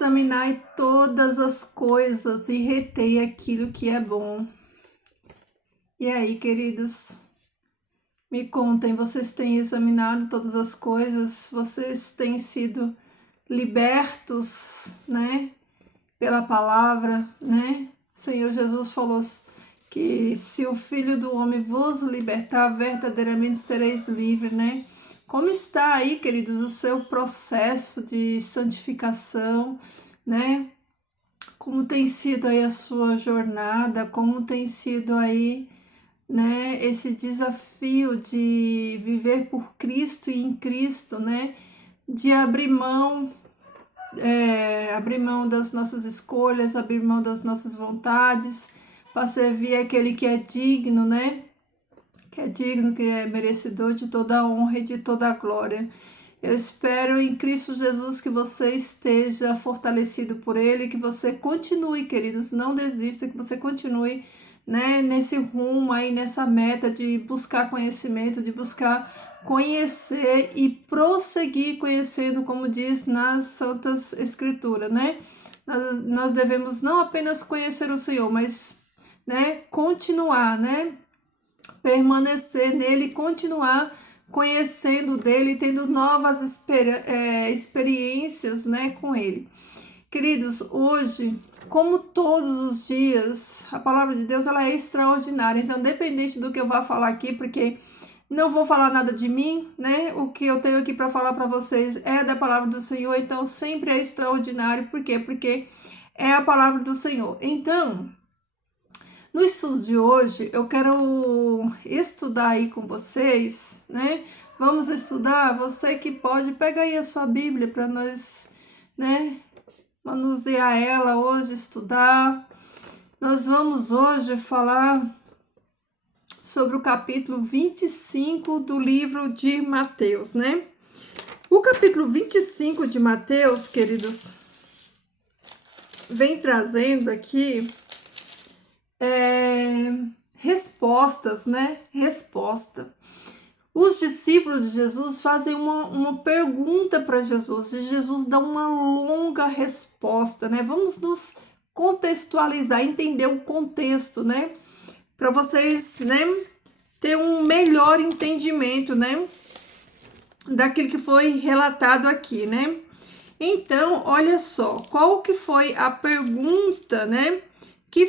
Examinai todas as coisas e retei aquilo que é bom. E aí, queridos, me contem, vocês têm examinado todas as coisas? Vocês têm sido libertos, né, pela palavra, né? O Senhor Jesus falou que se o Filho do Homem vos libertar, verdadeiramente sereis livres, né? Como está aí, queridos, o seu processo de santificação, né? Como tem sido aí a sua jornada, como tem sido aí, né, esse desafio de viver por Cristo e em Cristo, né? De abrir mão das nossas escolhas, abrir mão das nossas vontades, para servir aquele que é digno, né? Que é digno, que é merecedor de toda a honra e de toda a glória. Eu espero em Cristo Jesus que você esteja fortalecido por Ele, que você continue, queridos, não desista, que você continue, né, nesse rumo aí, nessa meta de buscar conhecimento, de buscar conhecer e prosseguir conhecendo, como diz nas Santas Escrituras, né? Nós devemos não apenas conhecer o Senhor, mas, né, continuar, né? Permanecer nele e continuar conhecendo dele, tendo novas experiências, né, com ele. Queridos, hoje, como todos os dias, a palavra de Deus ela é extraordinária. Então, independente do que eu vá falar aqui, porque não vou falar nada de mim, né? O que eu tenho aqui para falar para vocês é da palavra do Senhor, então sempre é extraordinário. Por quê? Porque é a palavra do Senhor. Então, no estudo de hoje, eu quero estudar aí com vocês, né? Vamos estudar, você que pode, pega aí a sua Bíblia para nós, né, manusear ela hoje, estudar. Nós vamos hoje falar sobre o capítulo 25 do livro de Mateus, né? O capítulo 25 de Mateus, queridos, vem trazendo aqui respostas, né? Resposta. Os discípulos de Jesus fazem uma pergunta para Jesus, e Jesus dá uma longa resposta, né? Vamos nos contextualizar, entender o contexto, né? Para vocês, né, ter um melhor entendimento, né, daquilo que foi relatado aqui, né? Então, olha só, qual que foi a pergunta, né, que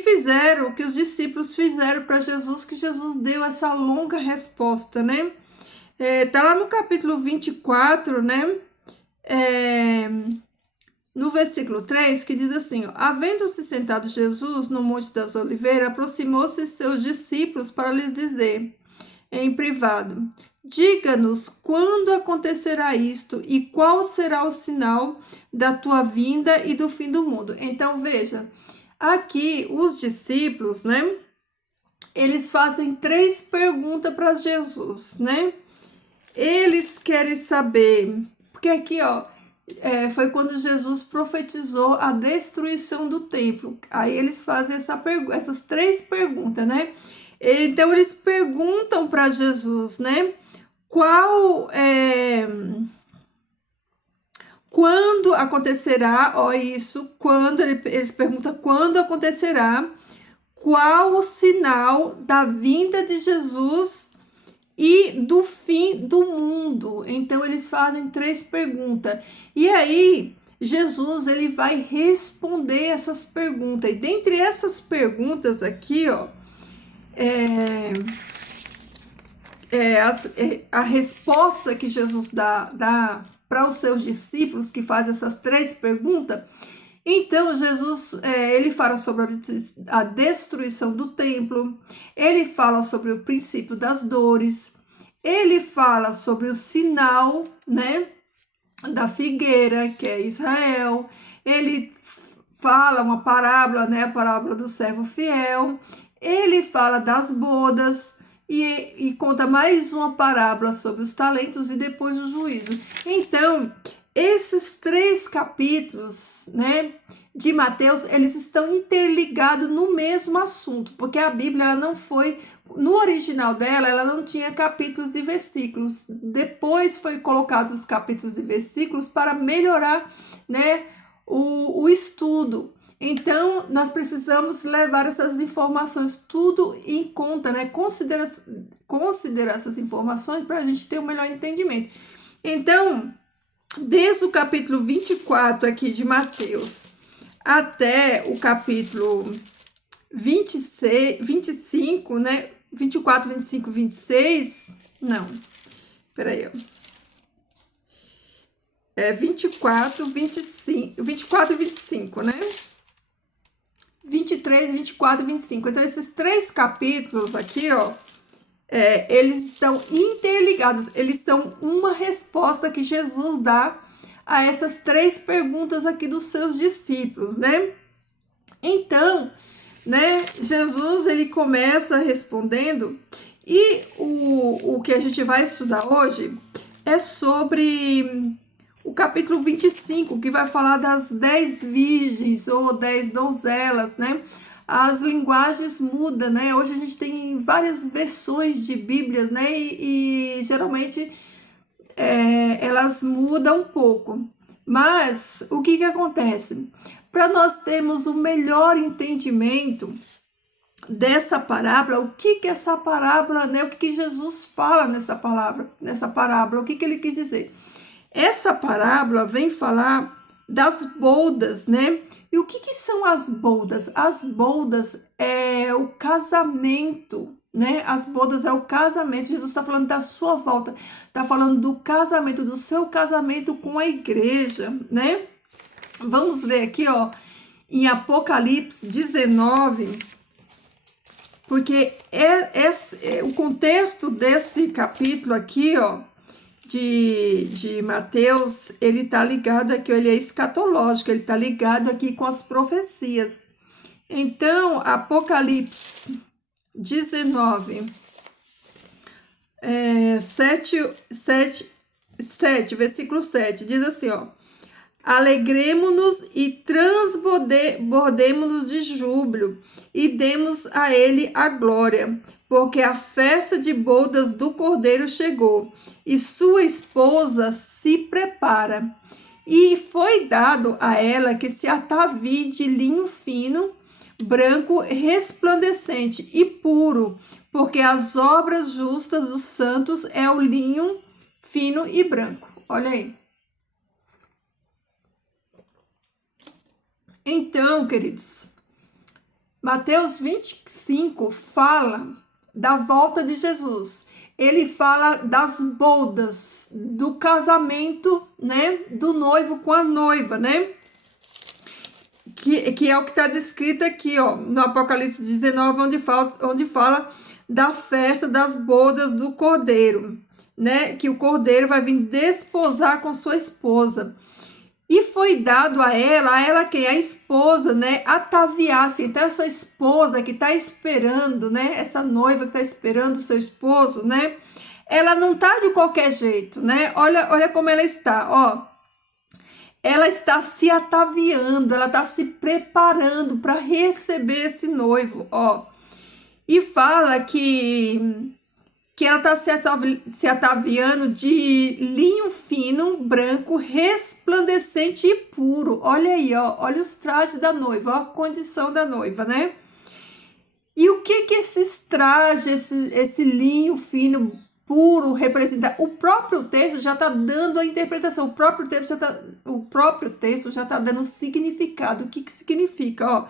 os discípulos fizeram para Jesus, que Jesus deu essa longa resposta, né? Tá lá no capítulo 24, né? No versículo 3, que diz assim: ó, havendo-se sentado Jesus no Monte das Oliveiras, aproximou-se seus discípulos para lhes dizer, em privado: diga-nos quando acontecerá isto e qual será o sinal da tua vinda e do fim do mundo. Então, veja, aqui os discípulos, né? Eles fazem 3 perguntas para Jesus, né? Eles querem saber, porque aqui, ó, foi quando Jesus profetizou a destruição do templo. Aí eles fazem essas 3 perguntas, né? Então eles perguntam para Jesus, né? Quando acontecerá, ó, isso, eles perguntam quando acontecerá, qual o sinal da vinda de Jesus e do fim do mundo. Então eles fazem 3 perguntas. E aí Jesus ele vai responder essas perguntas. E dentre essas perguntas aqui, ó, a resposta que Jesus dá para os seus discípulos que fazem essas 3 perguntas. Então Jesus ele fala sobre a destruição do templo, ele fala sobre o princípio das dores, ele fala sobre o sinal, né, da figueira, que é Israel, ele fala uma parábola, né, a parábola do servo fiel, ele fala das bodas e conta mais uma parábola sobre os talentos e depois o juízo. Então, esses 3 capítulos, né, de Mateus, eles estão interligados no mesmo assunto, porque a Bíblia ela não foi, no original dela, ela não tinha capítulos e versículos. Depois foi colocados os capítulos e versículos para melhorar, né, o estudo. Então, nós precisamos levar essas informações tudo em conta, né? Considerar essas informações para a gente ter um melhor entendimento. Então, desde o capítulo 24 aqui de Mateus até o capítulo 26, 25, né? 24, 25, 26. Não, peraí, ó. 24, 25, 24 e 25, né? 23, 24 e 25. Então, esses três capítulos aqui, ó, eles estão interligados. Eles são uma resposta que Jesus dá a essas três perguntas aqui dos seus discípulos, né? Então, né, Jesus, ele começa respondendo, e o que a gente vai estudar hoje é sobre o capítulo 25, que vai falar das 10 virgens ou 10 donzelas, né? As linguagens mudam, né? Hoje a gente tem várias versões de Bíblias, né? E geralmente elas mudam um pouco. Mas o que acontece? Para nós termos o melhor entendimento dessa parábola, o que essa parábola, né? O que Jesus fala nessa parábola, o que ele quis dizer? Essa parábola vem falar das bodas, né? E o que são as bodas? As bodas é o casamento, né? As bodas é o casamento. Jesus está falando da sua volta, está falando do casamento, do seu casamento com a igreja, né? Vamos ver aqui, ó, em Apocalipse 19, porque o contexto desse capítulo aqui, ó, de Mateus, ele tá ligado aqui, ele é escatológico, ele tá ligado aqui com as profecias. Então, Apocalipse 19, 7, versículo 7, diz assim, ó: alegremo-nos e transbordemo-nos de júbilo e demos a ele a glória, porque a festa de bodas do Cordeiro chegou e sua esposa se prepara. E foi dado a ela que se atavie de linho fino, branco, resplandecente e puro, porque as obras justas dos santos é o linho fino e branco. Olha aí. Então, queridos, Mateus 25 fala da volta de Jesus. Ele fala das bodas, do casamento, né, do noivo com a noiva, né? Que é o que está descrito aqui, ó, no Apocalipse 19, onde fala da festa das bodas do Cordeiro, né? Que o Cordeiro vai vir desposar com sua esposa. E foi dado a ela quem? A esposa, né? Ataviar-se. Então, essa esposa que está esperando, né? Essa noiva que está esperando o seu esposo, né? Ela não tá de qualquer jeito, né? Olha como ela está, ó. Ela está se ataviando, ela está se preparando para receber esse noivo, ó. E fala que ela está se ataviando de linho fino, branco, resplandecente e puro. Olha aí, ó, olha os trajes da noiva, ó, a condição da noiva, né? E o que esses trajes, esse linho fino, puro representa? O próprio texto já está dando a interpretação, o próprio texto já está dando o significado. O que significa, ó?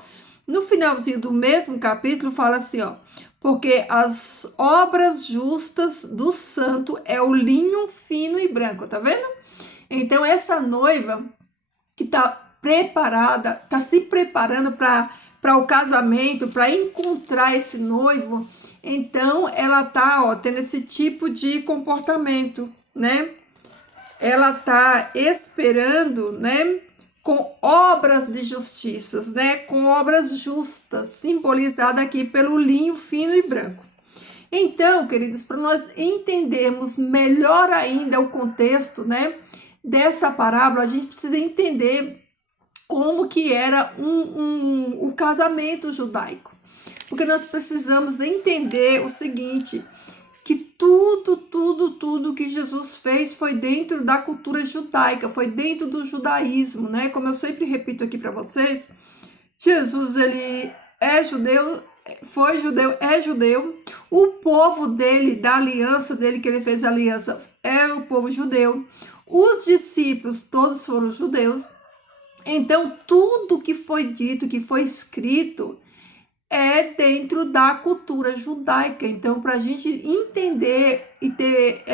No finalzinho do mesmo capítulo fala assim, ó: porque as obras justas do santo é o linho fino e branco, tá vendo? Então, essa noiva que tá preparada, tá se preparando para o casamento, para encontrar esse noivo, então ela tá, ó, tendo esse tipo de comportamento, né? Ela tá esperando, né? Com obras de justiça, né? Com obras justas, simbolizada aqui pelo linho fino e branco. Então, queridos, para nós entendermos melhor ainda o contexto, né, dessa parábola, a gente precisa entender como que era o casamento judaico. Porque nós precisamos entender o seguinte, que tudo que Jesus fez foi dentro da cultura judaica, foi dentro do judaísmo, né? Como eu sempre repito aqui para vocês, Jesus, ele é judeu, foi judeu, é judeu. O povo dele, da aliança dele, que ele fez aliança, é o povo judeu. Os discípulos, todos foram judeus. Então, tudo que foi dito, que foi escrito, é dentro da cultura judaica. Então, para a gente entender e ter,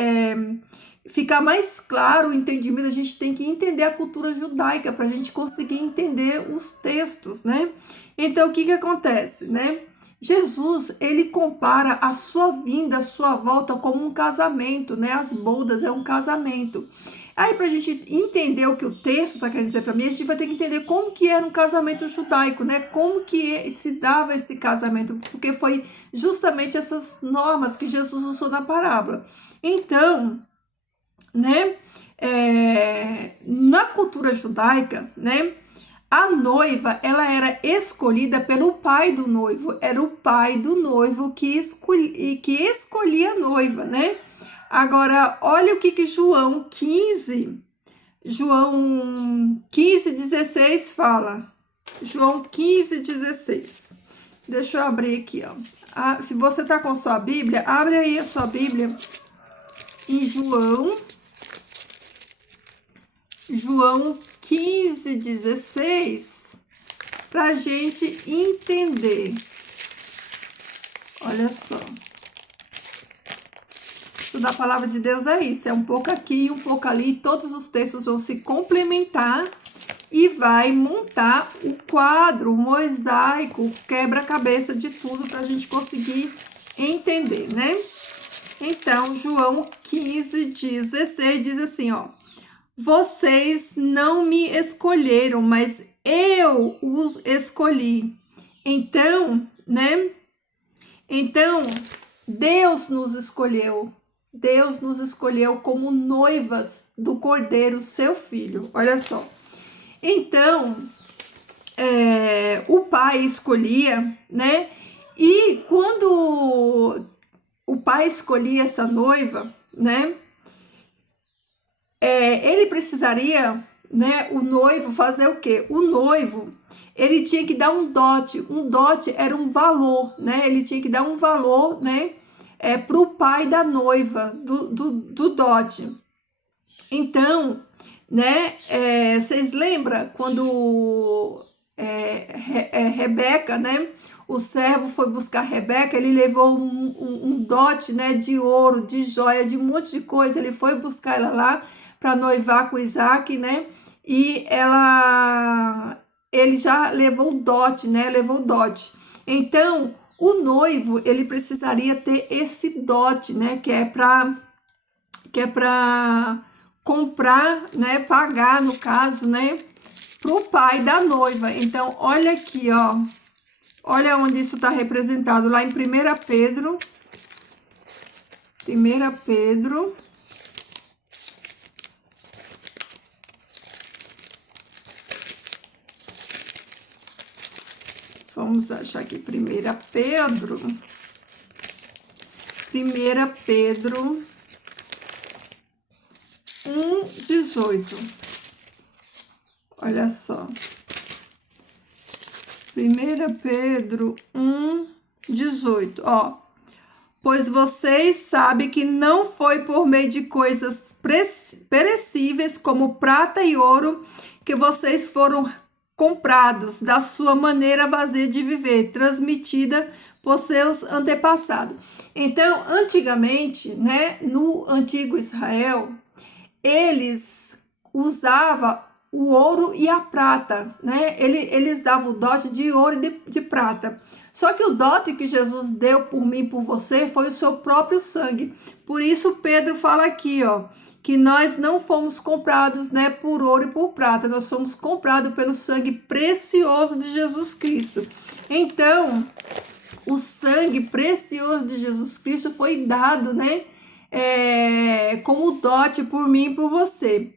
ficar mais claro o entendimento, a gente tem que entender a cultura judaica para a gente conseguir entender os textos, né? Então, o que acontece, né? Jesus, ele compara a sua vinda, a sua volta como um casamento, né? As bodas é um casamento. Aí, para a gente entender o que o texto está querendo dizer para mim, a gente vai ter que entender como que era um casamento judaico, né? Como que se dava esse casamento, porque foi justamente essas normas que Jesus usou na parábola. Então, né? Na cultura judaica, né? A noiva, ela era escolhida pelo pai do noivo. Era o pai do noivo que escolhia a noiva, né? Agora, olha o que João 15, 16 fala. João 15, 16. Deixa eu abrir aqui, ó. Se você tá com sua Bíblia, abre aí a sua Bíblia em João 15, 16, pra gente entender. Olha só. Da palavra de Deus é isso, é um pouco aqui e um pouco ali, todos os textos vão se complementar e vai montar o quadro, o mosaico, o quebra-cabeça de tudo para a gente conseguir entender, né? Então, João 15, 16 diz assim, ó: vocês não me escolheram, mas eu os escolhi. Então, né? Então, Deus nos escolheu. Deus nos escolheu como noivas do Cordeiro, seu filho. Olha só. Então, o pai escolhia, né? E quando o pai escolhia essa noiva, né? Ele precisaria, né? O noivo fazer o quê? O noivo, ele tinha que dar um dote. Um dote era um valor, né? Ele tinha que dar um valor, né? Para o pai da noiva, do dote. Então, né, vocês lembram quando Rebeca, né, o servo foi buscar Rebeca, ele levou um dote, né, de ouro, de joia, de um monte de coisa, ele foi buscar ela lá para noivar com Isaac, né, e ele já levou o dote, né, levou o dote. Então, o noivo, ele precisaria ter esse dote, né, que é para comprar, né, pagar, no caso, né, pro pai da noiva. Então, olha aqui, ó, olha onde isso está representado, lá em 1 Pedro, vamos achar aqui, 1 Pedro 1:18. Olha só. 1 Pedro 1:18, ó. Pois vocês sabem que não foi por meio de coisas perecíveis como prata e ouro que vocês foram comprados da sua maneira vazia de viver, transmitida por seus antepassados. Então, antigamente, né, no antigo Israel, eles usavam o ouro e a prata, né? Eles davam o dote de ouro e de prata. Só que o dote que Jesus deu por mim e por você foi o seu próprio sangue. Por isso Pedro fala aqui, ó, que nós não fomos comprados, né, por ouro e por prata, nós fomos comprados pelo sangue precioso de Jesus Cristo. Então, o sangue precioso de Jesus Cristo foi dado, né, como dote por mim e por você.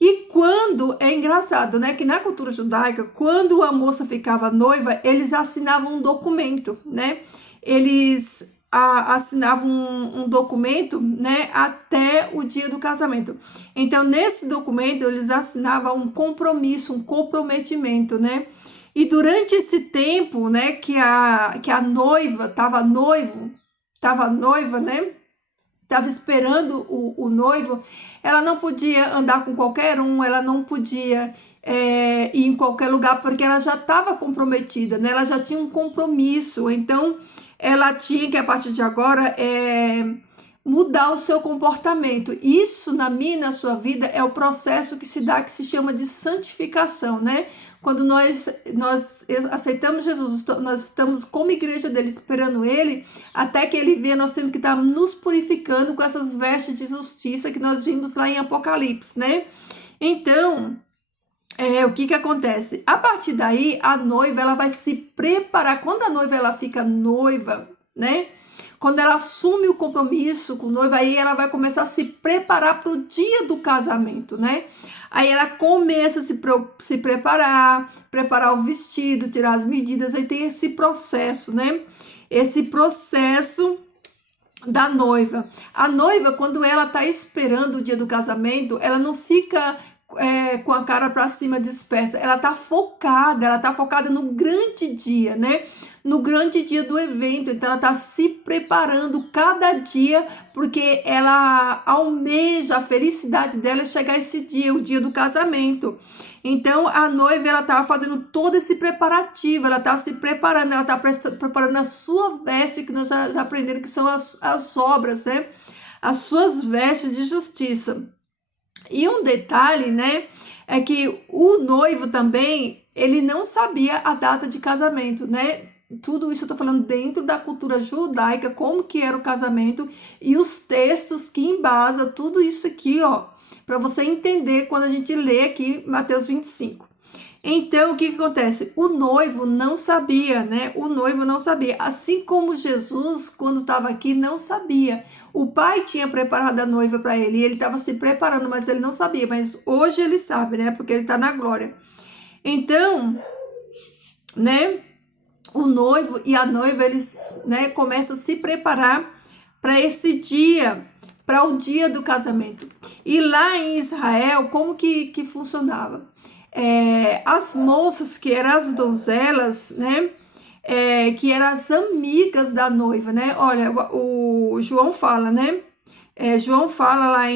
E quando, é engraçado, né, que na cultura judaica, quando a moça ficava noiva, eles assinavam um documento, né, eles assinava um documento, né, até o dia do casamento. Então, nesse documento, eles assinavam um compromisso, um comprometimento, né? E durante esse tempo, né, que a noiva estava noiva, né? Estava esperando o noivo, ela não podia andar com qualquer um, ela não podia ir em qualquer lugar, porque ela já estava comprometida, né? Ela já tinha um compromisso, então ela tinha que, a partir de agora, mudar o seu comportamento. Isso, na minha e na sua vida, é o processo que se dá, que se chama de santificação, né? Quando nós aceitamos Jesus, nós estamos como igreja dele, esperando ele, até que ele venha, nós temos que estar nos purificando com essas vestes de justiça que nós vimos lá em Apocalipse, né? Então, o que acontece? A partir daí, a noiva, ela vai se preparar. Quando a noiva, ela fica noiva, né? Quando ela assume o compromisso com o noivo, aí ela vai começar a se preparar para o dia do casamento, né? Aí ela começa a se preparar o vestido, tirar as medidas, aí tem esse processo, né? Esse processo da noiva. A noiva, quando ela tá esperando o dia do casamento, ela não fica com a cara para cima dispersa, ela tá focada no grande dia, né? No grande dia do evento, então ela tá se preparando cada dia, porque ela almeja, a felicidade dela é chegar esse dia, o dia do casamento. Então a noiva, ela tá fazendo todo esse preparativo, ela tá se preparando, ela tá preparando a sua veste, que nós já aprendemos que são as obras, né? As suas vestes de justiça. E um detalhe, né, é que o noivo também, ele não sabia a data de casamento, né? Tudo isso eu tô falando dentro da cultura judaica, como que era o casamento e os textos que embasam tudo isso aqui, ó, para você entender quando a gente lê aqui Mateus 25. Então, o que acontece? O noivo não sabia, né? O noivo não sabia. Assim como Jesus, quando estava aqui, não sabia. O pai tinha preparado a noiva para ele e ele estava se preparando, mas ele não sabia. Mas hoje ele sabe, né? Porque ele está na glória. Então, né? O noivo e a noiva, eles, né, começam a se preparar para esse dia, para o dia do casamento. E lá em Israel, como que funcionava? As moças que eram as donzelas, né? Que eram as amigas da noiva, né? Olha, o João fala, né? João fala lá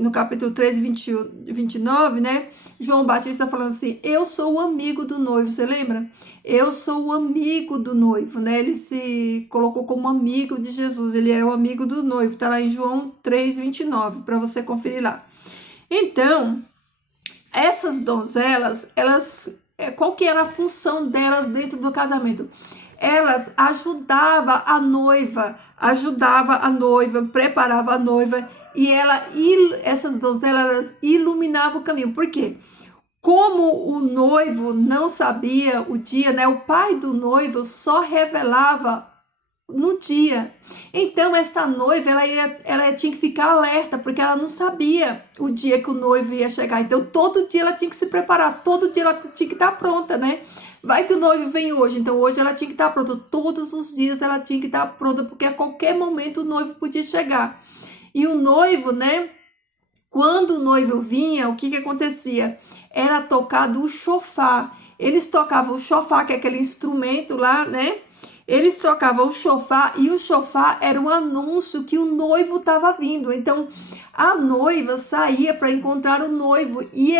no capítulo 13, 29, né? João Batista falando assim, eu sou o amigo do noivo, você lembra? Eu sou o amigo do noivo, né? Ele se colocou como amigo de Jesus, ele é o amigo do noivo, tá lá em João 3, 29, para você conferir lá. Então, essas donzelas, qual que era a função delas dentro do casamento? Elas ajudavam a noiva, preparava a noiva e essas donzelas iluminavam o caminho. Por quê? Como o noivo não sabia o dia, né? O pai do noivo só revelava no dia. Então, essa noiva, ela tinha que ficar alerta, porque ela não sabia o dia que o noivo ia chegar. Então, todo dia ela tinha que se preparar, todo dia ela tinha que estar pronta, né? Vai que o noivo vem hoje, então hoje ela tinha que estar pronta. Todos os dias ela tinha que estar pronta, porque a qualquer momento o noivo podia chegar. E o noivo, né? Quando o noivo vinha, o que acontecia? Era tocado o chofar. Eles tocavam o chofar, que é aquele instrumento lá, né? Eles tocavam o chofar e o chofar era um anúncio que o noivo estava vindo. Então, a noiva saía para encontrar o noivo e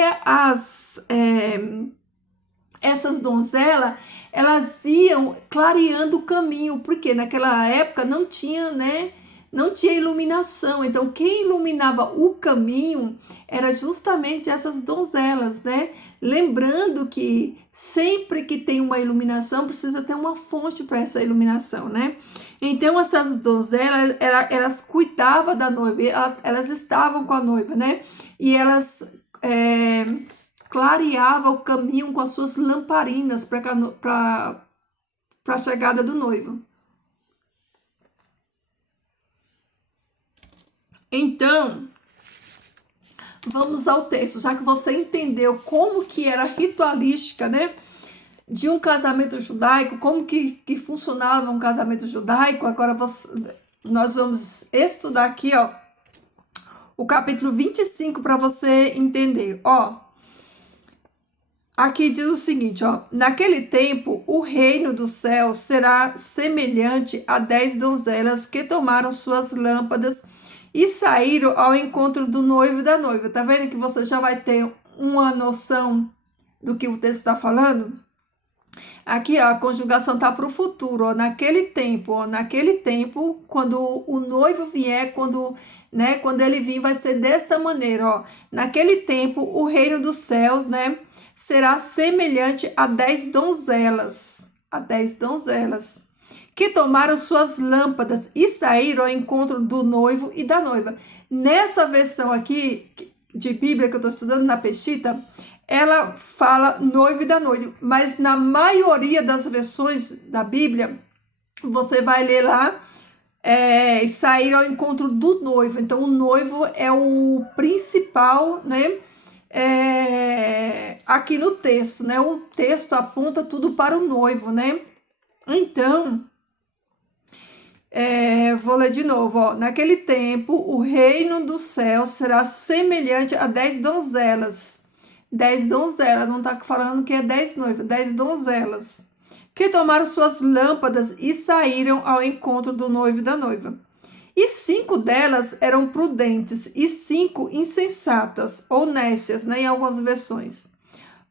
essas donzelas, elas iam clareando o caminho, porque naquela época não tinha, né? Não tinha iluminação, então quem iluminava o caminho era justamente essas donzelas, né? Lembrando que sempre que tem uma iluminação, precisa ter uma fonte para essa iluminação, né? Então essas donzelas, elas cuidavam da noiva, elas estavam com a noiva, né? E elas clareavam o caminho com as suas lamparinas para a chegada do noivo. Então, vamos ao texto, já que você entendeu como que era ritualística, né? de um casamento judaico, como que funcionava um casamento judaico. Agora nós vamos estudar aqui, ó, o capítulo 25 para você entender. Ó, aqui diz o seguinte, ó: naquele tempo, o reino do céu será semelhante a 10 donzelas que tomaram suas lâmpadas e saíram ao encontro do noivo e da noiva. Tá vendo que você já vai ter uma noção do que o texto está falando? Aqui, ó, a conjugação tá para o futuro, ó, naquele tempo, quando o noivo vier, quando ele vir, vai ser dessa maneira, ó. Naquele tempo, o reino dos céus, né, será semelhante a 10 donzelas, que tomaram suas lâmpadas e saíram ao encontro do noivo e da noiva. Nessa versão aqui de Bíblia que eu estou estudando na Peshitta, ela fala noivo e da noiva, mas na maioria das versões da Bíblia, você vai ler lá, sair ao encontro do noivo. Então, o noivo é o principal, né? Aqui no texto, né? O texto aponta tudo para o noivo, né? Então, vou ler de novo, ó. Naquele tempo, o reino do céu será semelhante a 10 donzelas. 10 donzelas, não está falando que é 10 noivas, 10 donzelas, que tomaram suas lâmpadas e saíram ao encontro do noivo e da noiva. E 5 delas eram prudentes e 5 insensatas, ou nécias, né, em algumas versões.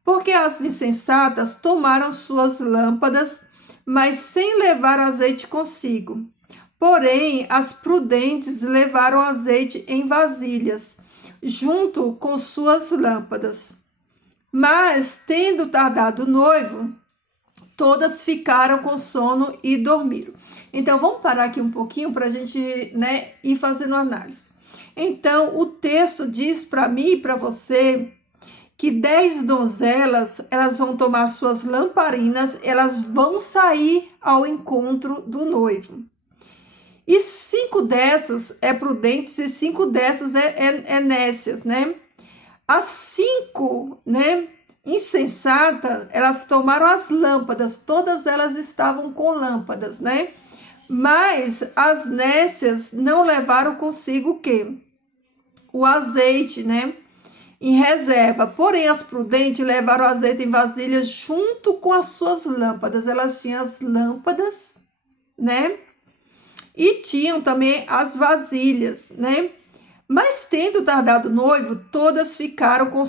Porque as insensatas tomaram suas lâmpadas, mas sem levar azeite consigo. Porém, as prudentes levaram azeite em vasilhas, junto com suas lâmpadas. Mas, tendo tardado o noivo, todas ficaram com sono e dormiram. Então, vamos parar aqui um pouquinho para a gente, né, ir fazendo análise. Então, o texto diz para mim e para você que 10 donzelas, elas vão tomar suas lamparinas, elas vão sair ao encontro do noivo. E 5 dessas é prudentes e 5 dessas é nécias, né? As 5, né, insensatas, elas tomaram as lâmpadas, todas elas estavam com lâmpadas, né? Mas as nécias não levaram consigo o quê? O azeite, né? Em reserva. Porém, as prudentes levaram o azeite em vasilhas junto com as suas lâmpadas. Elas tinham as lâmpadas, né? E tinham também as vasilhas, né? Mas tendo tardado o noivo, todas ficaram com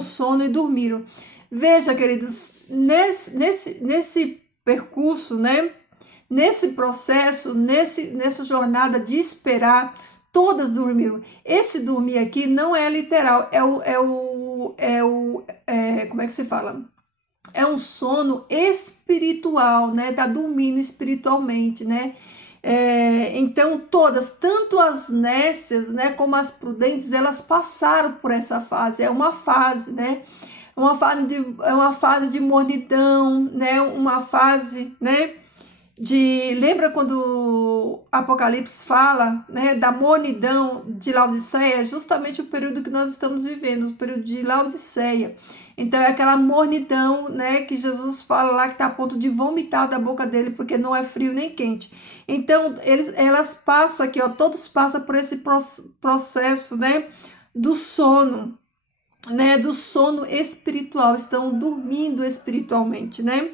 sono e dormiram. Veja, queridos, nesse percurso, né? Nesse processo, nessa jornada de esperar, todas dormiram. Esse dormir aqui não é literal, como é que se fala? É um sono espiritual, né? Tá dormindo espiritualmente, né? Então, todas, tanto as nécias, né, como as prudentes, elas passaram por essa fase. É uma fase, né? É uma fase de mornidão, né? Uma fase, né? Lembra quando Apocalipse fala, né, da mornidão de Laodiceia? É justamente o período que nós estamos vivendo, o período de Laodiceia. Então é aquela mornidão, né, que Jesus fala lá, que está a ponto de vomitar da boca dele, porque não é frio nem quente. Então elas passam aqui, ó, todos passam por esse processo, né, do sono, né, do sono espiritual, estão dormindo espiritualmente, né?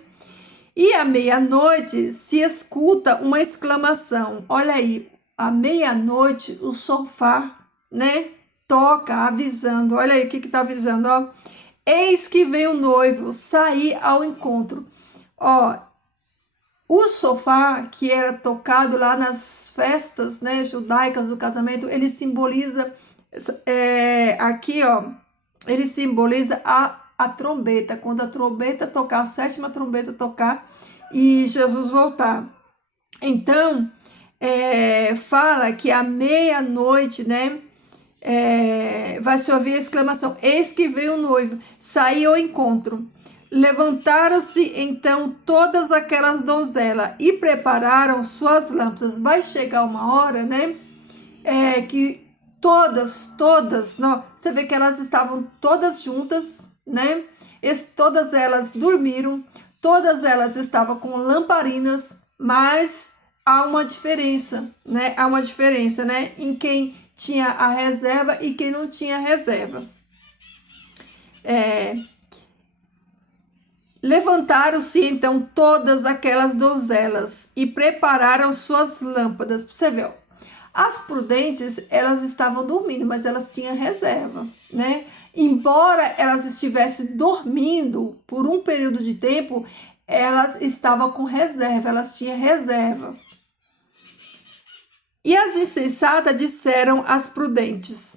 E à meia-noite se escuta uma exclamação. Olha aí, à meia-noite o sofá, né, toca avisando. Olha aí o que está avisando, ó. Eis que vem o noivo sair ao encontro. Ó, o sofá que era tocado lá nas festas, né, judaicas do casamento, ele simboliza aqui, ó, ele simboliza a trombeta, quando a trombeta tocar, a sétima trombeta tocar e Jesus voltar. Então, fala que à meia-noite, né, vai se ouvir a exclamação: eis que veio o noivo, saiu ao encontro. Levantaram-se então todas aquelas donzelas e prepararam suas lâmpadas. Vai chegar uma hora, né, que todas, não, você vê que elas estavam todas juntas, né? Todas elas dormiram, Todas elas estavam com lamparinas, mas há uma diferença, né? Há uma diferença, né? Em quem tinha a reserva e quem não tinha reserva. Levantaram-se então todas aquelas donzelas e prepararam suas lâmpadas. Você vê, ó, as prudentes, elas estavam dormindo, mas elas tinham reserva, né? Embora elas estivessem dormindo por um período de tempo, elas estavam com reserva, elas tinham reserva. E as insensatas disseram às prudentes: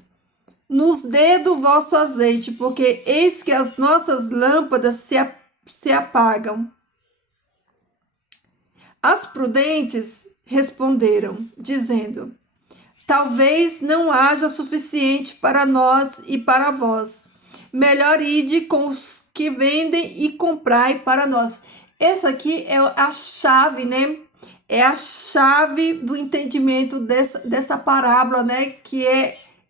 nos dê do vosso azeite, porque eis que as nossas lâmpadas se apagam. As prudentes responderam, dizendo: talvez não haja suficiente para nós e para vós. Melhor ide com os que vendem e comprai para nós. Essa aqui é a chave, né? É a chave do entendimento dessa parábola, né? Que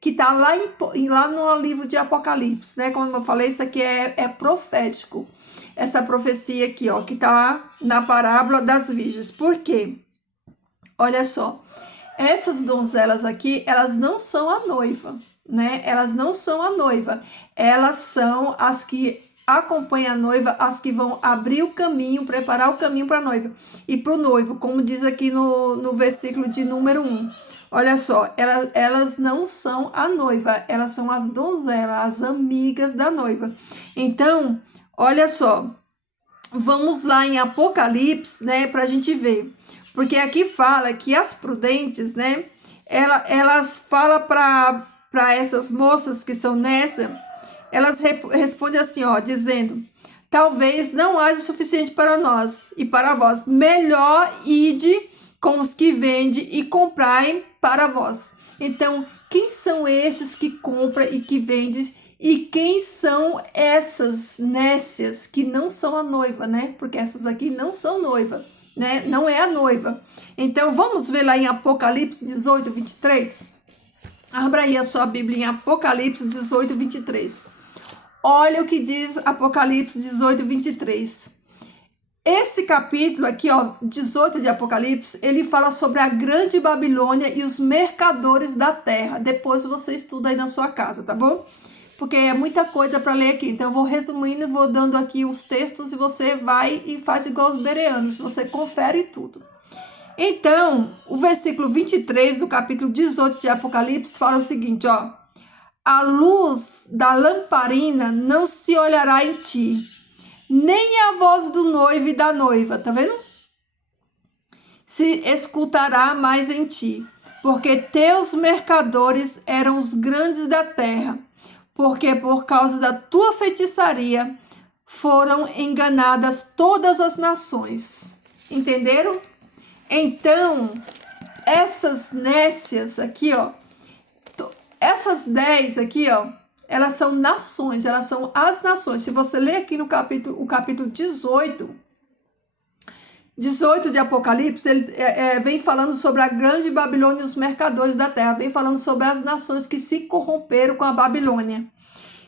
está lá no livro de Apocalipse, né? Como eu falei, isso aqui é profético. Essa profecia aqui, ó, que está na parábola das virgens. Por quê? Olha só. Essas donzelas aqui, elas não são a noiva, né? Elas não são a noiva. Elas são as que acompanham a noiva, as que vão abrir o caminho, preparar o caminho para a noiva e para o noivo, como diz aqui no versículo de número 1. Olha só, elas não são a noiva, elas são as donzelas, as amigas da noiva. Então, olha só, vamos lá em Apocalipse, né, para a gente ver. Porque aqui fala que as prudentes, né, elas falam para essas moças que são nessa, elas respondem assim, ó, dizendo: talvez não haja suficiente para nós e para vós. Melhor ide com os que vendem e comprai para vós. Então, quem são esses que compram e que vendem? E quem são essas nécias que não são a noiva, né? Porque essas aqui não são noiva, né? Não é a noiva. Então, vamos ver lá em Apocalipse 18, 23? Abra aí a sua Bíblia em Apocalipse 18, 23. Olha o que diz Apocalipse 18, 23. Esse capítulo aqui, ó, 18 de Apocalipse, ele fala sobre a grande Babilônia e os mercadores da terra. Depois você estuda aí na sua casa, tá bom? Porque é muita coisa para ler aqui. Então, eu vou resumindo e vou dando aqui os textos e você vai e faz igual os bereanos. Você confere tudo. Então, o versículo 23 do capítulo 18 de Apocalipse fala o seguinte, ó. A luz da lamparina não se olhará em ti, nem a voz do noivo e da noiva, tá vendo? Se escutará mais em ti, porque teus mercadores eram os grandes da terra, porque por causa da tua feitiçaria foram enganadas todas as nações. Entenderam? Então, essas nécias aqui, ó, essas 10 aqui, ó, elas são nações, elas são as nações. Se você ler aqui no capítulo 18 de Apocalipse, ele vem falando sobre a grande Babilônia e os mercadores da terra, vem falando sobre as nações que se corromperam com a Babilônia.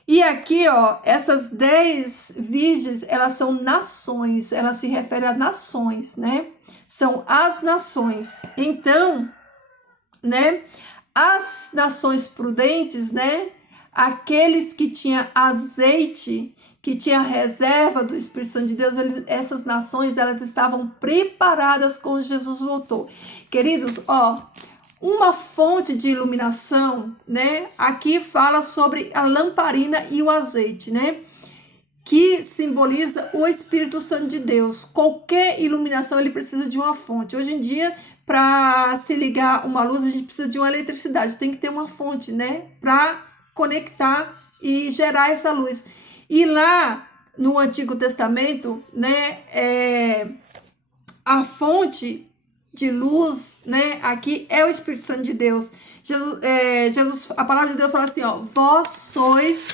E aqui, ó, essas 10 virgens, elas são nações, elas se referem a nações, né? São as nações. Então, né, as nações prudentes, né, aqueles que tinham azeite, que tinha reserva do Espírito Santo de Deus, essas nações, elas estavam preparadas quando Jesus voltou. Queridos, ó, uma fonte de iluminação, né, aqui fala sobre a lamparina e o azeite, né, que simboliza o Espírito Santo de Deus. Qualquer iluminação, ele precisa de uma fonte. Hoje em dia, para se ligar uma luz, a gente precisa de uma eletricidade. Tem que ter uma fonte, né, para conectar e gerar essa luz. E lá no Antigo Testamento, né, a fonte de luz, né, aqui é o Espírito Santo de Deus. Jesus, a palavra de Deus fala assim, ó, vós sois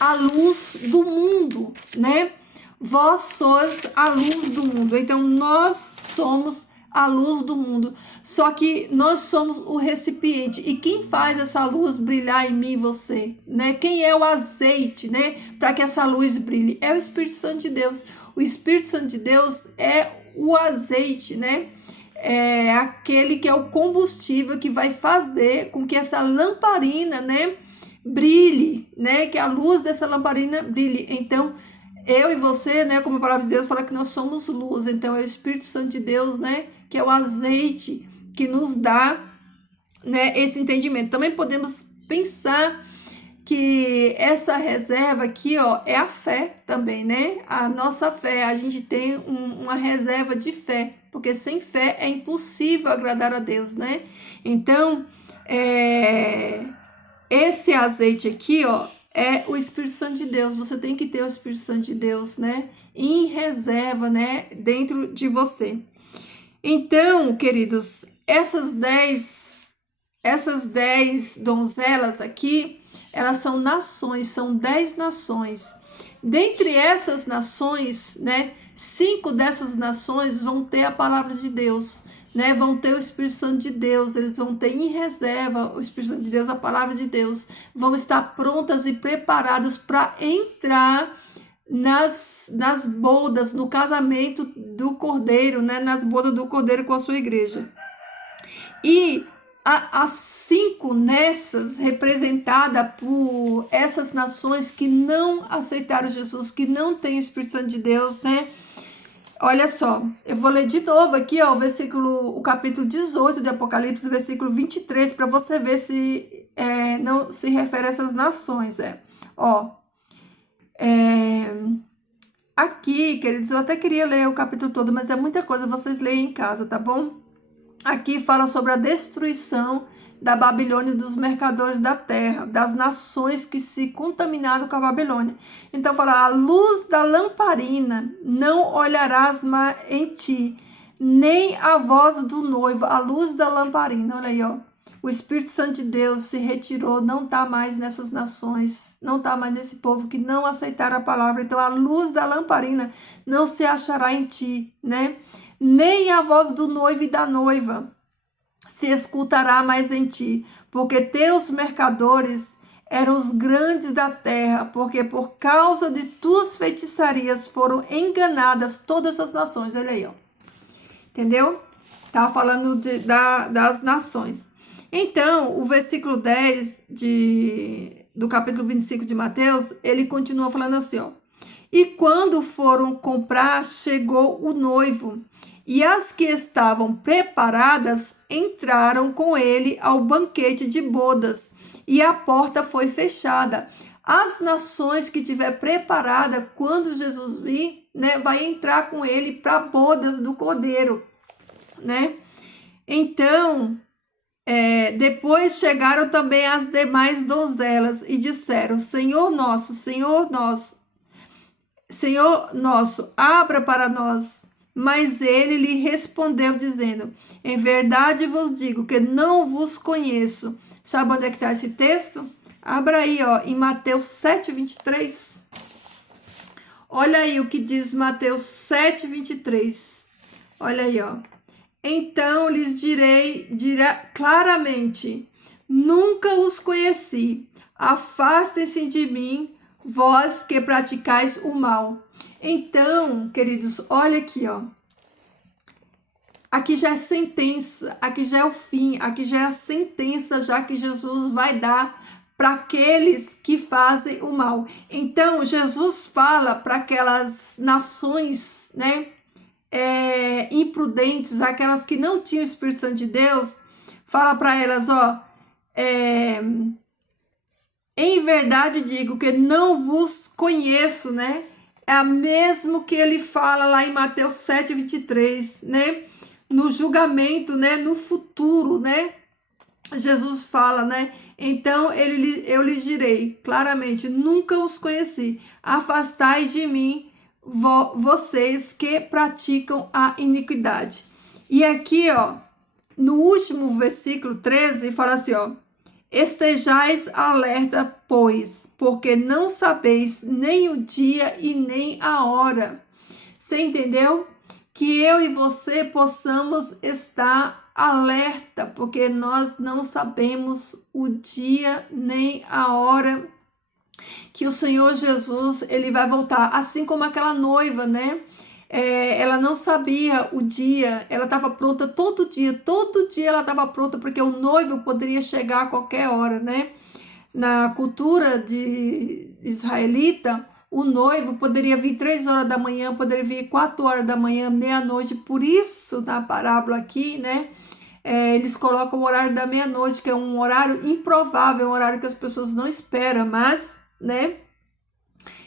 a luz do mundo, né? Vós sois a luz do mundo. Então, nós somos a luz do mundo. Só que nós somos o recipiente. E quem faz essa luz brilhar em mim e você, né? Quem é o azeite, né? Para que essa luz brilhe? É o Espírito Santo de Deus. O Espírito Santo de Deus é o azeite, né? É aquele que é o combustível que vai fazer com que essa lamparina, né, brilhe, né? Que a luz dessa lamparina brilhe. Então, eu e você, né, como a palavra de Deus fala que nós somos luz, então é o Espírito Santo de Deus, né, que é o azeite que nos dá, né, esse entendimento. Também podemos pensar que essa reserva aqui, ó, é a fé também, né? A nossa fé, a gente tem uma reserva de fé, porque sem fé é impossível agradar a Deus, né? Então, esse azeite aqui, ó, é o Espírito Santo de Deus. Você tem que ter o Espírito Santo de Deus, né? Em reserva, né? Dentro de você. Então, queridos, essas 10 donzelas aqui, elas são nações, são 10 nações. Dentre essas nações, né? 5 dessas nações vão ter a palavra de Deus, né? Vão ter o Espírito Santo de Deus, eles vão ter em reserva o Espírito Santo de Deus, a palavra de Deus, vão estar prontas e preparadas para entrar nas bodas, no casamento do Cordeiro, né? Nas bodas do Cordeiro com a sua igreja. E as 5 nessas, representada por essas nações que não aceitaram Jesus, que não têm o Espírito Santo de Deus, né? Olha só, eu vou ler de novo aqui, ó, o capítulo 18 de Apocalipse, versículo 23, para você ver se não se refere a essas nações. Aqui, queridos, eu até queria ler o capítulo todo, mas é muita coisa, vocês leem em casa, tá bom? Aqui fala sobre a destruição da Babilônia e dos mercadores da terra, das nações que se contaminaram com a Babilônia. Então fala, a luz da lamparina não olharás mais em ti, nem a voz do noivo, a luz da lamparina. Olha aí, ó. O Espírito Santo de Deus se retirou, não está mais nessas nações, não está mais nesse povo que não aceitaram a palavra. Então a luz da lamparina não se achará em ti, né? Nem a voz do noivo e da noiva se escutará mais em ti, porque teus mercadores eram os grandes da terra, porque por causa de tuas feitiçarias foram enganadas todas as nações. Olha aí, ó. Entendeu? Tá falando das nações. Então, o versículo 10 do capítulo 25 de Mateus, ele continua falando assim, ó. E quando foram comprar, chegou o noivo, e as que estavam preparadas entraram com ele ao banquete de bodas, e a porta foi fechada. As nações que tiver preparada, quando Jesus vir, né, vai entrar com ele para bodas do Cordeiro, né? Então, depois chegaram também as demais donzelas e disseram, Senhor nosso, abra para nós. Mas ele lhe respondeu, dizendo, em verdade vos digo que não vos conheço. Sabe onde é que está esse texto? Abra aí, ó, em Mateus 7:23. Olha aí o que diz Mateus 7:23. Olha aí, ó. Então lhes direi claramente, nunca os conheci. Afastem-se de mim, vós que praticais o mal. Então, queridos, olha aqui, ó. Aqui já é sentença, aqui já é o fim, aqui já é a sentença já que Jesus vai dar para aqueles que fazem o mal. Então, Jesus fala para aquelas nações, né, imprudentes, aquelas que não tinham o Espírito Santo de Deus, fala para elas, ó, em verdade digo que não vos conheço, né? É o mesmo que ele fala lá em Mateus 7:23, né? No julgamento, né? No futuro, né? Jesus fala, né? Então eu lhes direi claramente, nunca os conheci. Afastai de mim, vocês que praticam a iniquidade. E aqui, ó, no último versículo 13, fala assim, ó. Estejais alerta, pois, porque não sabeis nem o dia e nem a hora. Você entendeu? que eu e você possamos estar alerta, porque nós não sabemos o dia nem a hora que o Senhor Jesus ele vai voltar, assim como aquela noiva, né? Ela não sabia o dia, ela estava pronta todo dia ela estava pronta, porque o noivo poderia chegar a qualquer hora, né? Na cultura de israelita, o noivo poderia vir 3 horas da manhã, poderia vir 4 horas da manhã, meia-noite. Por isso, na parábola aqui, né? Eles colocam o horário da meia-noite, que é um horário improvável, um horário que as pessoas não esperam, mas, né?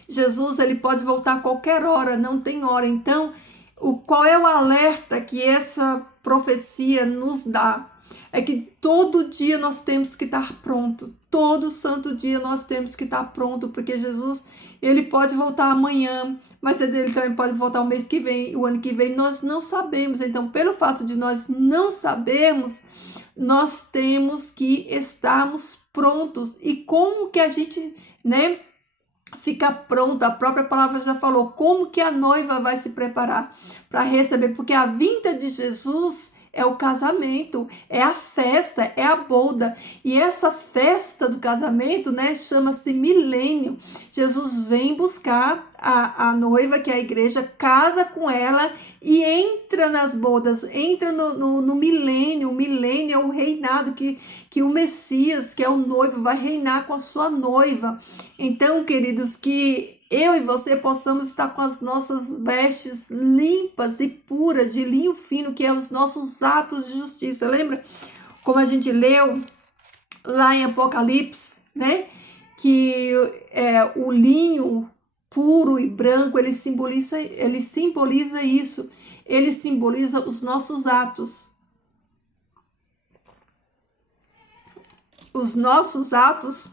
Jesus, ele pode voltar a qualquer hora, não tem hora. Então, qual é o alerta que essa profecia nos dá? É que todo dia nós temos que estar pronto. Todo santo dia nós temos que estar pronto, porque Jesus, ele pode voltar amanhã, mas ele também pode voltar o mês que vem, o ano que vem, nós não sabemos. Então, pelo fato de nós não sabermos, nós temos que estarmos prontos. E como que a gente, né, fica pronta? A própria palavra já falou como que a noiva vai se preparar para receber, porque a vinda de Jesus é o casamento, é a festa, é a boda. E essa festa do casamento, né, chama-se milênio. Jesus vem buscar a noiva, que é a igreja, casa com ela e entra nas bodas, entra no milênio. O milênio é o reinado que o Messias, que é o noivo, vai reinar com a sua noiva. Então, queridos, que eu e você possamos estar com as nossas vestes limpas e puras, de linho fino, que é os nossos atos de justiça. Lembra como a gente leu lá em Apocalipse, né? Que o linho puro e branco, ele simboliza isso. Ele simboliza os nossos atos. Os nossos atos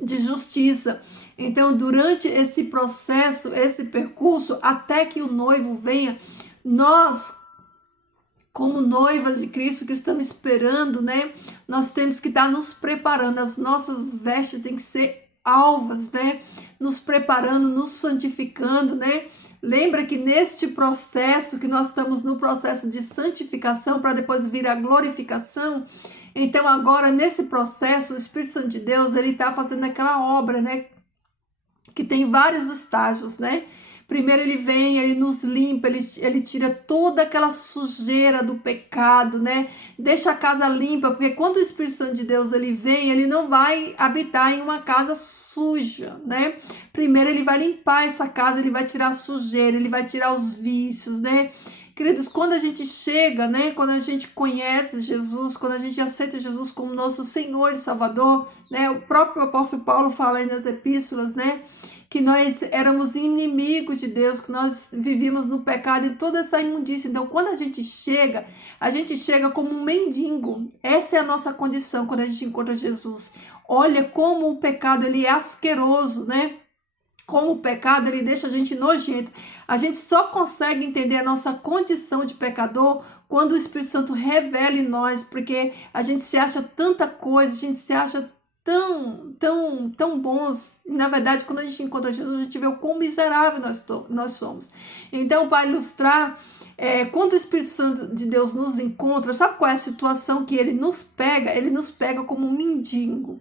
de justiça. Então, durante esse processo, esse percurso, até que o noivo venha, nós, como noivas de Cristo que estamos esperando, né? Nós temos que estar nos preparando. As nossas vestes têm que ser alvas, né? Nos preparando, nos santificando, né? Lembra que neste processo, que nós estamos no processo de santificação para depois vir a glorificação. Então agora nesse processo o Espírito Santo de Deus ele está fazendo aquela obra, né? Que tem vários estágios, né? Primeiro ele vem, ele nos limpa, ele tira toda aquela sujeira do pecado, né? Deixa a casa limpa, porque quando o Espírito Santo de Deus ele vem, ele não vai habitar em uma casa suja, né? Primeiro ele vai limpar essa casa, ele vai tirar a sujeira, ele vai tirar os vícios, né? Queridos, quando a gente chega, né? Quando a gente conhece Jesus, quando a gente aceita Jesus como nosso Senhor e Salvador, né? O próprio apóstolo Paulo fala aí nas epístolas, né? Que nós éramos inimigos de Deus, que nós vivíamos no pecado e toda essa imundícia. Então, quando a gente chega como um mendigo. Essa é a nossa condição quando a gente encontra Jesus. Olha como o pecado ele é asqueroso, né? Como o pecado ele deixa a gente nojento. A gente só consegue entender a nossa condição de pecador quando o Espírito Santo revela em nós, porque a gente se acha tanta coisa, a gente se acha tão bons. E, na verdade, quando a gente encontra Jesus, a gente vê o quão miserável nós somos. Então, para ilustrar, quando o Espírito Santo de Deus nos encontra, sabe qual é a situação que ele nos pega? Ele nos pega como um mendigo.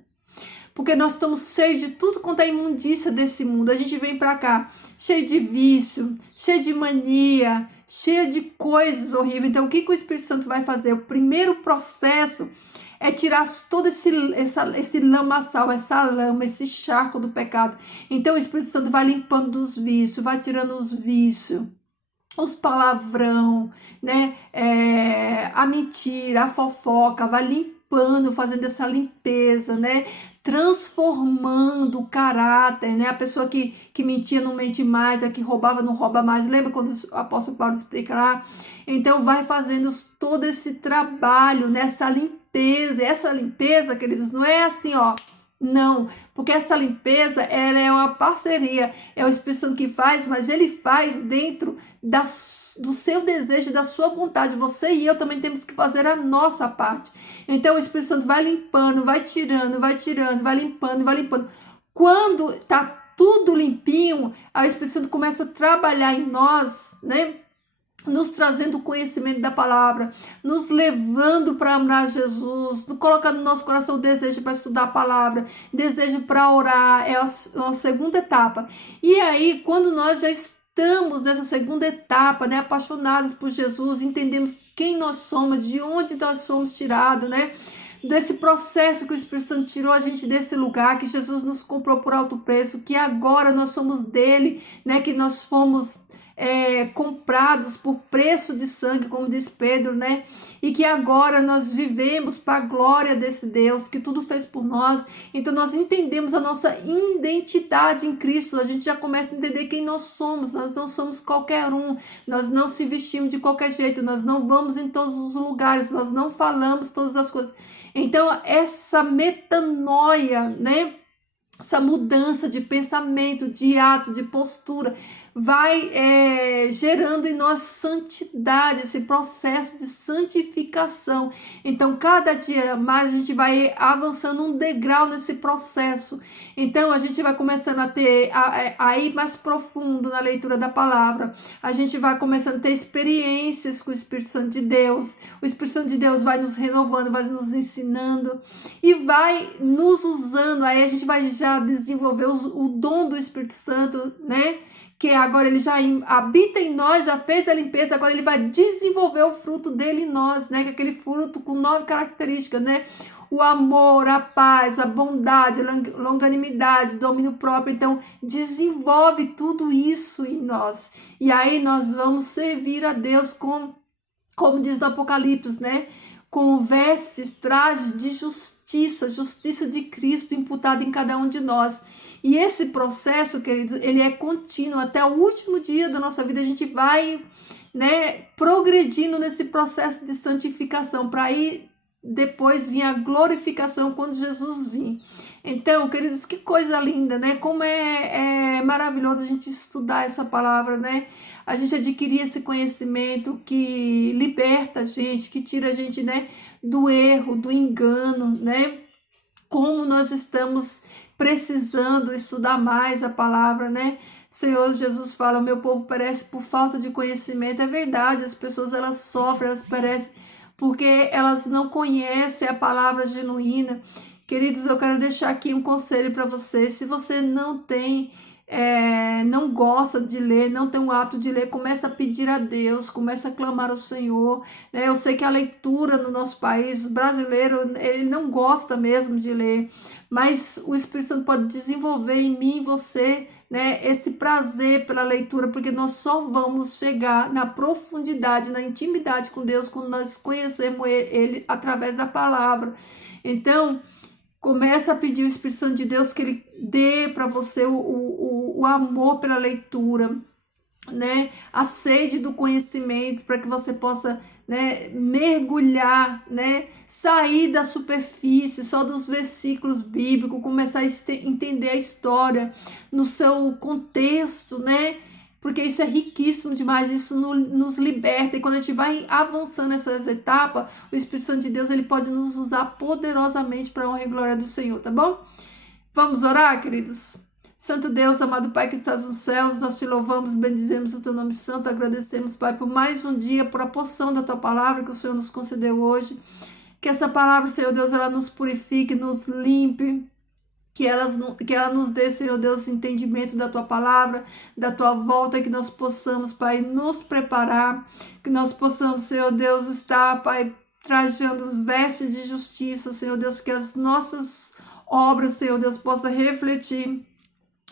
Porque nós estamos cheios de tudo quanto é imundícia desse mundo. A gente vem para cá cheio de vício, cheio de mania, cheio de coisas horríveis. Então, o que o Espírito Santo vai fazer? O primeiro processo é tirar todo esse lamaçal, essa lama, esse charco do pecado. Então, o Espírito Santo vai limpando dos vícios, vai tirando os vícios, os palavrão, né? A mentira, a fofoca, vai limpando, fazendo essa limpeza, né? Transformando o caráter, né? A pessoa que mentia não mente mais, a que roubava não rouba mais. Lembra quando o apóstolo Paulo explica lá? Então vai fazendo todo esse trabalho nessa limpeza. E essa limpeza, queridos, não é assim, ó. Não, porque essa limpeza ela é uma parceria, é o Espírito Santo que faz, mas ele faz dentro do seu desejo, da sua vontade. Você e eu também temos que fazer a nossa parte. Então o Espírito Santo vai limpando, vai tirando, vai limpando, vai limpando. Quando tá tudo limpinho, aí o Espírito Santo começa a trabalhar em nós, né? nos trazendo conhecimento da palavra, nos levando para amar Jesus, colocando no nosso coração o desejo para estudar a palavra, desejo para orar, é a segunda etapa. E aí, quando nós já estamos nessa segunda etapa, né, apaixonados por Jesus, entendemos quem nós somos, de onde nós somos tirados, né, desse processo que o Espírito Santo tirou a gente desse lugar, que Jesus nos comprou por alto preço, que agora nós somos dele, né, que nós fomos comprados por preço de sangue, como diz Pedro, né? E que agora nós vivemos para a glória desse Deus, que tudo fez por nós. Então nós entendemos a nossa identidade em Cristo, a gente já começa a entender quem nós não somos qualquer um, nós não se vestimos de qualquer jeito, nós não vamos em todos os lugares, nós não falamos todas as coisas. Então essa metanoia, né? Essa mudança de pensamento, de ato, de postura, vai gerando em nós santidade, esse processo de santificação. Então, cada dia mais a gente vai avançando um degrau nesse processo. Então, a gente vai começando a ir mais profundo na leitura da palavra. A gente vai começando a ter experiências com o Espírito Santo de Deus. O Espírito Santo de Deus vai nos renovando, vai nos ensinando e vai nos usando. Aí a gente vai já desenvolver o dom do Espírito Santo, né? Que agora ele já habita em nós, já fez a limpeza, agora ele vai desenvolver o fruto dele em nós, né? Que é aquele fruto com 9 características, né? O amor, a paz, a bondade, a longanimidade, domínio próprio. Então, desenvolve tudo isso em nós. E aí nós vamos servir a Deus como diz no Apocalipse, né? Com vestes, trajes de justiça de Cristo imputada em cada um de nós. E esse processo, queridos, ele é contínuo. Até o último dia da nossa vida, a gente vai, né, progredindo nesse processo de santificação, para aí depois vir a glorificação quando Jesus vir. Então, queridos, que coisa linda, né? Como é maravilhoso a gente estudar essa palavra, né? A gente adquirir esse conhecimento que liberta a gente, que tira a gente, né, do erro, do engano, né? Como nós estamos precisando estudar mais a palavra, né? Senhor Jesus fala, o meu povo perece por falta de conhecimento. É verdade, as pessoas elas sofrem, elas perecem porque elas não conhecem a palavra genuína. Queridos, eu quero deixar aqui um conselho para você. Se você não tem, não gosta de ler, não tem o hábito de ler, começa a pedir a Deus, começa a clamar ao Senhor. Né? Eu sei que a leitura no nosso país brasileiro, ele não gosta mesmo de ler, mas o Espírito Santo pode desenvolver em mim e você, né, esse prazer pela leitura, porque nós só vamos chegar na profundidade, na intimidade com Deus, quando nós conhecemos Ele através da palavra. Então, começa a pedir ao Espírito Santo de Deus que Ele dê para você o amor pela leitura, né? A sede do conhecimento, para que você possa, né, mergulhar, né, sair da superfície só dos versículos bíblicos, começar a entender a história no seu contexto, né? Porque isso é riquíssimo demais, isso nos liberta. E quando a gente vai avançando nessas etapas, o Espírito Santo de Deus ele pode nos usar poderosamente para a honra e glória do Senhor, tá bom? Vamos orar, queridos? Santo Deus, amado Pai que estás nos céus, nós te louvamos, bendizemos o teu nome santo, agradecemos, Pai, por mais um dia, por a porção da tua palavra que o Senhor nos concedeu hoje. Que essa palavra, Senhor Deus, ela nos purifique, nos limpe, que ela nos dê, Senhor Deus, entendimento da tua palavra, da tua volta, que nós possamos, Pai, nos preparar, que nós possamos, Senhor Deus, estar, Pai, trajando vestes de justiça, Senhor Deus, que as nossas obras, Senhor Deus, possa refletir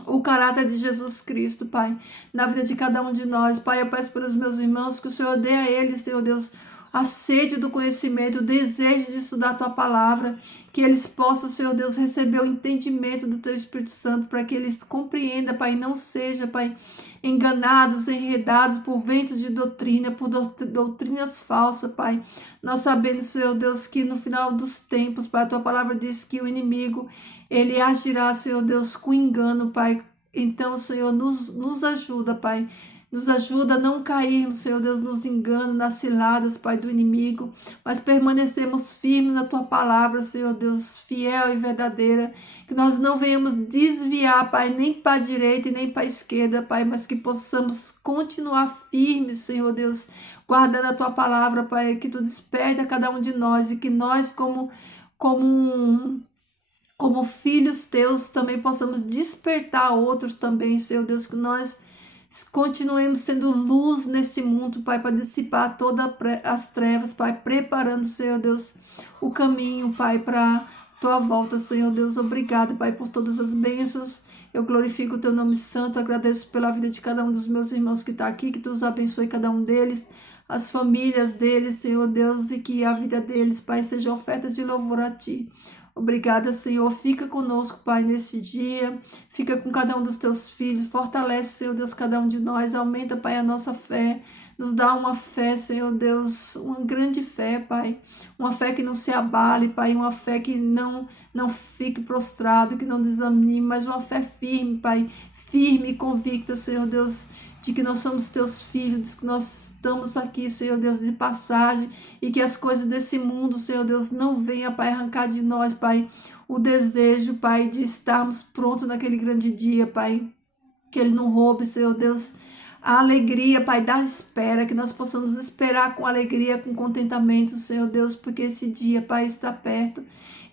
o caráter de Jesus Cristo, Pai, na vida de cada um de nós. Pai, eu peço pelos meus irmãos que o Senhor dê a eles, Senhor Deus, a sede do conhecimento, o desejo de estudar a tua palavra, que eles possam, Senhor Deus, receber o entendimento do teu Espírito Santo, para que eles compreendam, Pai, não seja, Pai, enganados, enredados por vento de doutrina, por doutrinas falsas, Pai. Nós sabemos, Senhor Deus, que no final dos tempos, Pai, a tua palavra diz que o inimigo, ele agirá, Senhor Deus, com engano, Pai. Então, Senhor, nos ajuda, Pai. Nos ajuda a não cairmos, Senhor Deus, nos enganos, nas ciladas, Pai, do inimigo, mas permanecemos firmes na Tua palavra, Senhor Deus, fiel e verdadeira, que nós não venhamos desviar, Pai, nem para a direita e nem para a esquerda, Pai, mas que possamos continuar firmes, Senhor Deus, guardando a Tua palavra, Pai, que Tu desperte a cada um de nós e que nós, como filhos Teus, também possamos despertar outros também, Senhor Deus, que nós continuemos sendo luz nesse mundo, Pai, para dissipar todas as trevas, Pai, preparando, Senhor Deus, o caminho, Pai, para Tua volta, Senhor Deus. Obrigado, Pai, por todas as bênçãos. Eu glorifico o Teu nome santo, agradeço pela vida de cada um dos meus irmãos que está aqui, que Tu os abençoe cada um deles, as famílias deles, Senhor Deus, e que a vida deles, Pai, seja oferta de louvor a Ti. Obrigada, Senhor. Fica conosco, Pai, nesse dia. Fica com cada um dos Teus filhos. Fortalece, Senhor Deus, cada um de nós. Aumenta, Pai, a nossa fé. Nos dá uma fé, Senhor Deus, uma grande fé, Pai. Uma fé que não se abale, Pai. Uma fé que não fique prostrado, que não desanime, mas uma fé firme, Pai. Firme e convicta, Senhor Deus, de que nós somos Teus filhos, de que nós estamos aqui, Senhor Deus, de passagem, e que as coisas desse mundo, Senhor Deus, não venham, Pai, arrancar de nós, Pai, o desejo, Pai, de estarmos prontos naquele grande dia, Pai, que Ele não roube, Senhor Deus, a alegria, Pai, da espera, que nós possamos esperar com alegria, com contentamento, Senhor Deus, porque esse dia, Pai, está perto,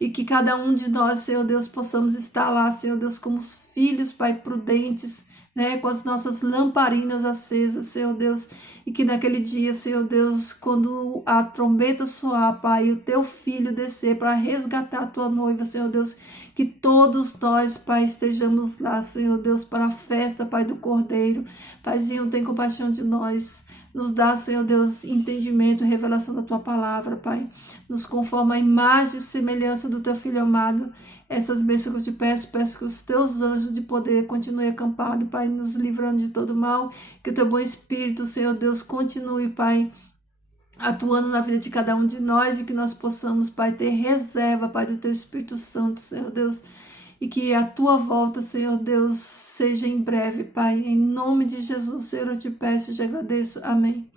e que cada um de nós, Senhor Deus, possamos estar lá, Senhor Deus, como filhos, Pai, prudentes, né, com as nossas lamparinas acesas, Senhor Deus, e que naquele dia, Senhor Deus, quando a trombeta soar, Pai, e o Teu Filho descer para resgatar a Tua noiva, Senhor Deus, que todos nós, Pai, estejamos lá, Senhor Deus, para a festa, Pai, do Cordeiro. Paizinho, tem compaixão de nós. Nos dá, Senhor Deus, entendimento e revelação da Tua palavra, Pai. Nos conforma a imagem e semelhança do Teu Filho amado. Essas bênçãos que eu te peço que os Teus anjos de poder continuem acampados, Pai, nos livrando de todo mal. Que o Teu bom Espírito, Senhor Deus, continue, Pai, atuando na vida de cada um de nós e que nós possamos, Pai, ter reserva, Pai, do Teu Espírito Santo, Senhor Deus. E que a Tua volta, Senhor Deus, seja em breve, Pai. Em nome de Jesus, Senhor, eu te peço e te agradeço. Amém.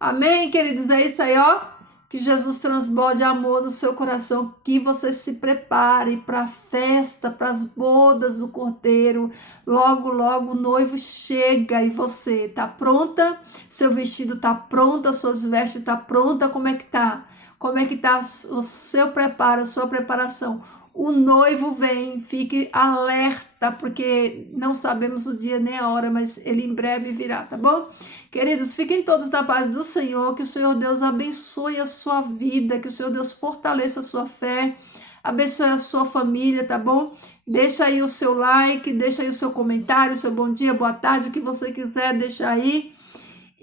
Amém, queridos. É isso aí, ó. Que Jesus transborde amor no seu coração. Que você se prepare para a festa, para as bodas do Cordeiro. Logo, logo o noivo chega e você tá pronta? Seu vestido tá pronto, as suas vestes tá pronta? Como é que tá? Como é que tá o seu preparo, a sua preparação? O noivo vem, fique alerta, porque não sabemos o dia nem a hora, mas ele em breve virá, tá bom? Queridos, fiquem todos na paz do Senhor, que o Senhor Deus abençoe a sua vida, que o Senhor Deus fortaleça a sua fé, abençoe a sua família, tá bom? Deixa aí o seu like, deixa aí o seu comentário, o seu bom dia, boa tarde, o que você quiser, deixa aí.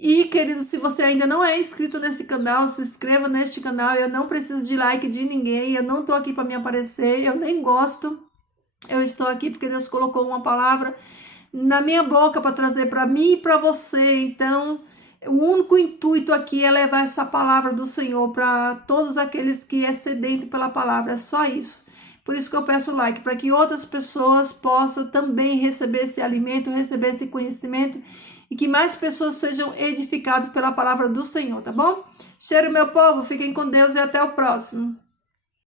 E, queridos, se você ainda não é inscrito nesse canal, se inscreva neste canal. Eu não preciso de like de ninguém, eu não tô aqui para me aparecer, eu nem gosto. Eu estou aqui porque Deus colocou uma palavra na minha boca para trazer para mim e para você. Então, o único intuito aqui é levar essa palavra do Senhor para todos aqueles que é sedento pela palavra, é só isso. Por isso que eu peço like, para que outras pessoas possam também receber esse alimento, receber esse conhecimento e que mais pessoas sejam edificadas pela palavra do Senhor, tá bom? Cheiro, meu povo, fiquem com Deus e até o próximo.